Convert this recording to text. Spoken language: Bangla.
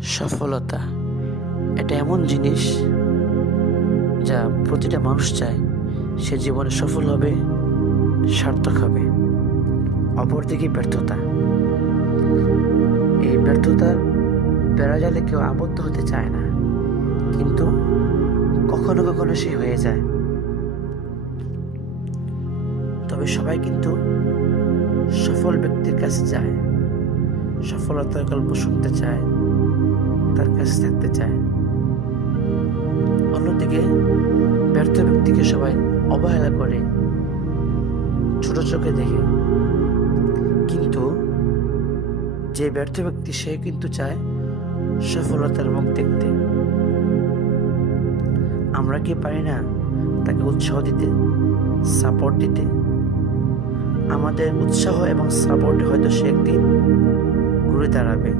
সফলতা এটা এমন জিনিস যা প্রতিটা মানুষ চায় সে জীবনে সফল হবে, সার্থক হবে। অপরদিকে ব্যর্থতা, এই ব্যর্থতার বেড়াজালে কেউ আবদ্ধ হতে চায় না, কিন্তু কখনো কখনো সে হয়ে যায়। তবে সবাই কিন্তু সফল ব্যক্তির কাছে যায়, সফলতার গল্প শুনতে চায়, তার কাছে থাকতে চায়। অন্যদিকে ব্যর্থ ব্যক্তিকে সবাই অবহেলা করে, ছোট চোখে দেখে। কিন্তু যে ব্যর্থ ব্যক্তি সে কিন্তু চায় সফলতার মুখ দেখতে। আমরা কি পারি না তাকে উৎসাহ দিতে, সাপোর্ট দিতে? আমাদের উৎসাহ এবং সাপোর্টে হয়তো সে একদিন ঘুরে দাঁড়াবে।